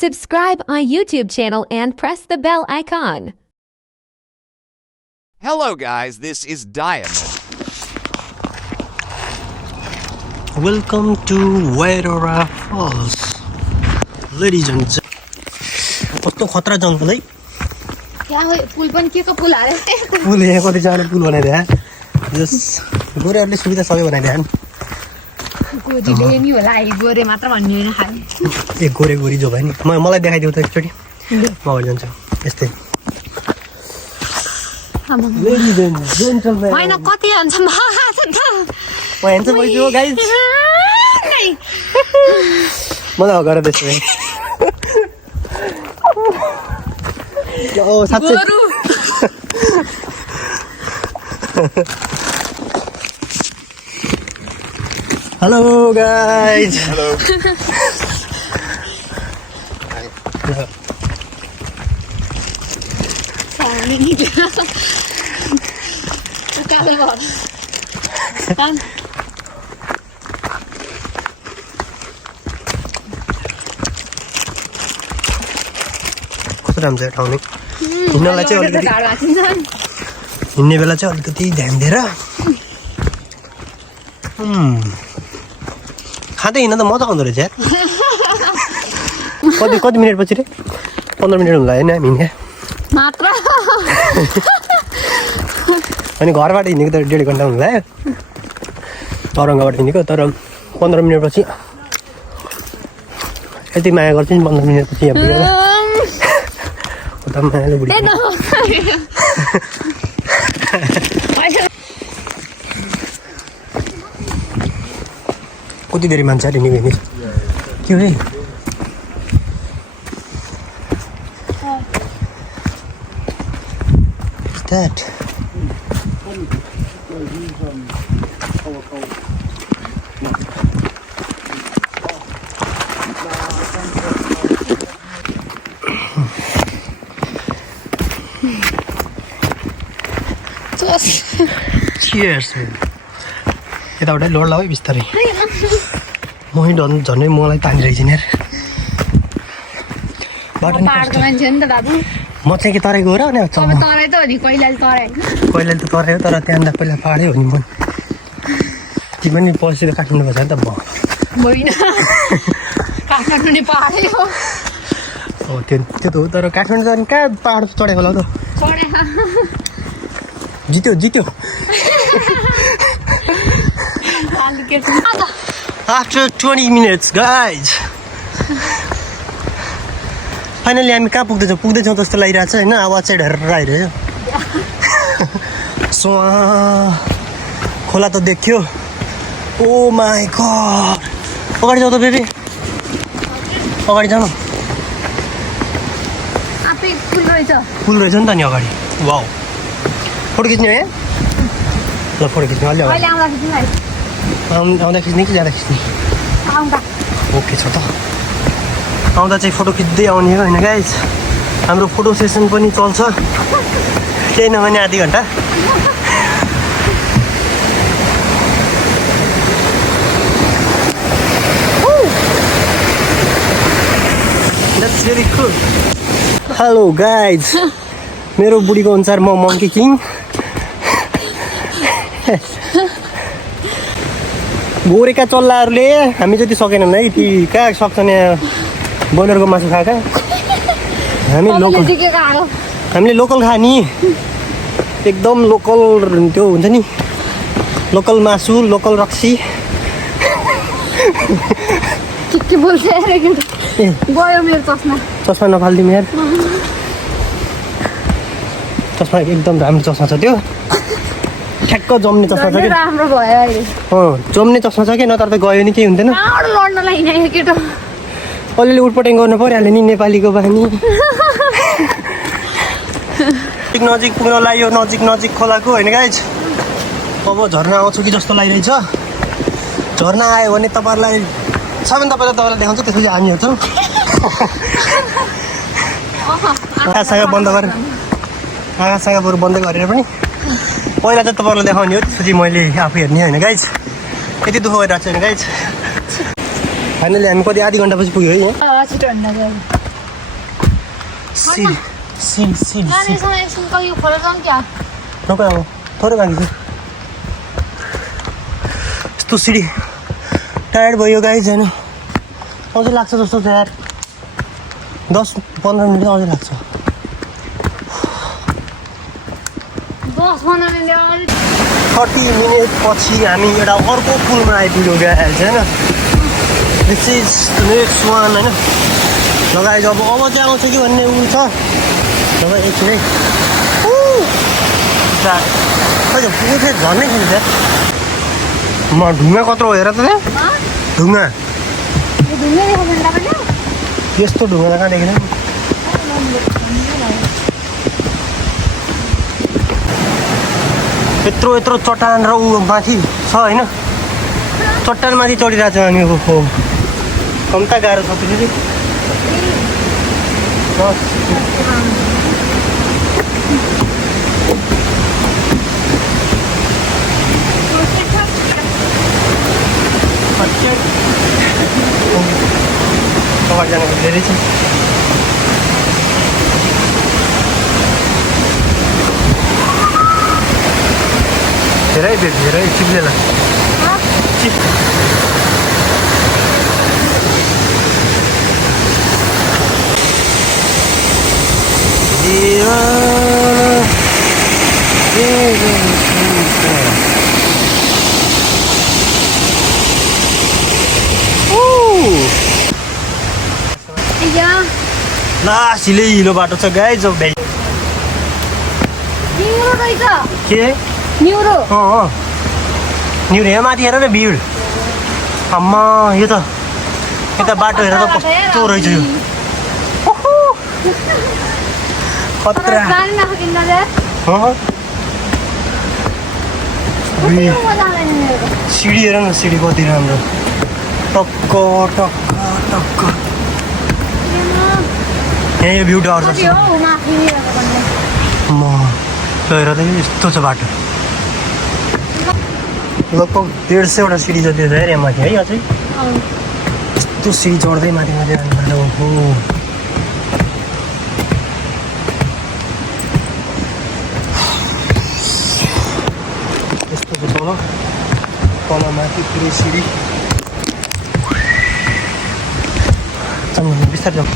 Subscribe our YouTube channel and press the bell icon. Hello guys, this is Diamond. Welcome to Wairora Falls. Ladies and gentlemen. कस्तो खतरा जंगल है क्या हो पुल पनि के को पुल हाले पुल यहाँ कति जाने पुल बनाइदिए जस गोरेहरूले सुविधा सबै बनाइदिए गोजीले नि होला है गोरे मात्र भन्ने हैन खाली ए गोरे गोरी जो भयो नि मलाई देखाइदिउ त एकचोटी म गएर जान्छु यस्तै Ladies and gentlemen हैन कति हुन्छ महाछ त भन्छ भयो गाइस मलाई गरे त्यसै Oh, साच्चै Hello guys. Hello. कस्तो राम्रो छ ठाउँ नि हिँड्नलाई चाहिँ अलिकति हिँड्ने बेला चाहिँ अलिकति ध्यान दिएर खाँदै हिँड्न त मजा आउँदो रहेछ यार कति मिनट पछि रे 15 मिनट हुनु लाग्यो नि हामी हिँड्ने मात्र अनि घरबाट हिँडेको त 1.5 घन्टा हुनु लाग्यो तरङ्गबाट हिँडेको तर 15 मिनट पछि यति माया गर्छु नि 15 मिनट पछि यहाँ पुगेर मायाले बुढी कति धेरै मान्छे अरे निभेनी के हो है That Cheers. यताबाट लोड लाऊ है बिस्तारै मै झन् मलाई तानिरहेछ नि यार बाटो पाहाडको मान्छे नि त बाबु म चाहिँ के तराई गएर अनि तराई त हो नि कैलाली तराई त तराई हो तर त्यहाँ पहिला पाहाडै हो नि मन तिमी पनि पछि त काठमाडौँ बजार त होइन काठमाडौँ नि पाहाडै हो हो त्यो त हो तर काठमाडौँ जाने कहाँ पाहाड चढेको होला त जित्यो After 20 minutes guys फाइनली हामी कहाँ पुग्दैछौँ जस्तो लागिरहेछ हैन आवाज चाहिँ ढेर आइरहेछ खोला त देख्यो ओ माई गॉड अगाडि जाऊ त बेबी अगाडि जाऊ न पुल रहेछ नि त नि अगाडि वाउ फोटो खिच्ने है ल फोटो खिच्ने अलि आउँदा खिच्ने कि जाँदा खिच्ने ओके छ त आउँदा चाहिँ फोटो खिच्दै आउने हो होइन गाइस हाम्रो फोटो सेसन पनि चल्छ केही नभने आधी घन्टा That's very cool. Hello guys. मेरो बुढीको अनुसार म मङ्की किङ गोरेका चल्लाहरूले हामी जति सकेनन् है ती कहाँ सक्छन् यहाँ बोइलरको मासु खाएका हामीले लोकल खाने एकदम लोकल त्यो हुन्छ नि लोकल मासु लोकल रक्सी के बोल्छ गयो मेरो चस्मा नफाल्दिउँ यार चस्मा एकदम राम्रो चस्मा छ त्यो ठ्याक्क जम्ने चस्मा छ कि राम्रो भयो अहिले जम्ने चस्मा छ कि नत्र त गयो नि केही हुँदैन लड्नलाई हिँडेको केटो अलिअलि उटपटाङ गर्नु परिहाल्यो नि नेपालीको बानी नजिक पुग्न लाग्यो नजिक खोलाको होइन गाइज अब झर्ना आउँछु कि जस्तो लागिरहेछ झर्ना आयो भने तपाईँहरूलाई तपाईँलाई देखाउँछु त्यसपछि हामी हेर्छौँ आँखासँग बन्द गरेर आँखासँग बरु बन्द गरेर पनि पहिला चाहिँ तपाईँहरूलाई देखाउने हो त्यसपछि मैले आफू हेर्ने होइन गाइज यति दुःख गरिरहेको छु होइन गाइज फाइनली हामी कति आधी घन्टापछि पुग्यो है यहाँ सिडी सिडी सिडी नानीसँग एकछिन कहिले खोला जाउँ क्या नगयो अब थोरै बाँकी छ यस्तो सिडी टायर्ड भयो गाइज होइन अझै लाग्छ जस्तो छ यार 10-15 मिनट अझै लाग्छ 10-15 मिनट 30 मिनट पछि हामी एउटा अर्को पुलमा आइपुग्यो गाइज होइन दिस इज नेक्स्ट वान होइन ल गाइज अब चाहिँ आउँछ कि भन्ने ऊ छ जब एकछिन है खै त पुगेको थियो झर्नै खेल्छ म ढुङ्गा कत्रो हेर त ढुङ्गा यस्तो ढुङ्गा कहाँ देखेन यत्रो यत्रो चट्टान र ऊ माथि छ होइन चट्टान माथि चढिरहेको छ हामी हो कम्ता गाह्रो छ फेरि अगाडि जानु धेरै छ धेरै चिप्लेला चिप ला सिलै हिलो बाटो छ गाइज अब भ्याइ के न्युरो न्युरो यहाँ माथि हेर न भिड अम्मा यो त यता बाटो हेर त कस्तो रहेछ यो खतरा सिडी हेर न सिडी कति राम्रो टक्क टक्क टक्क यहाँ यो भ्यू टावर छ म हेर त यस्तो छ बाटो लगभग 150वटा सिडी जति छ यहाँ माथि है अझै यस्तो सिडी चढ्दै माथि माथि जानुपर्छ हो यस्तो छ तल माथि पुरै सिडी बिस्तारै जाउँ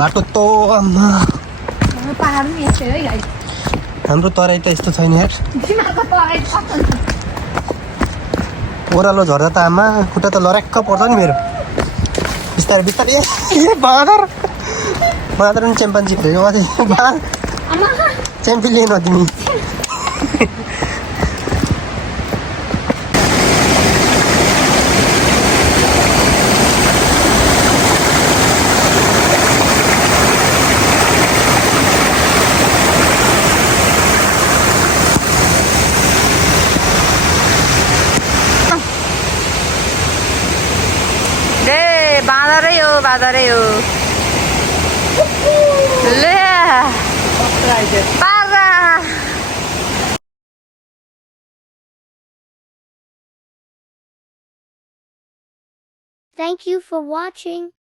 बाटो त हाम्रो तराई त यस्तो छैन यार ओह्रालो झर्दा त आमा खुट्टा त लर्याक्क पर्छ नि मेरो बिस्तारै बिस्तारै ए बाँदर पनि च्याम्पियनसिप थियो अझै च्याम्पियन लिएन तिमी बाँदरै हो ले पारा Thank you for watching.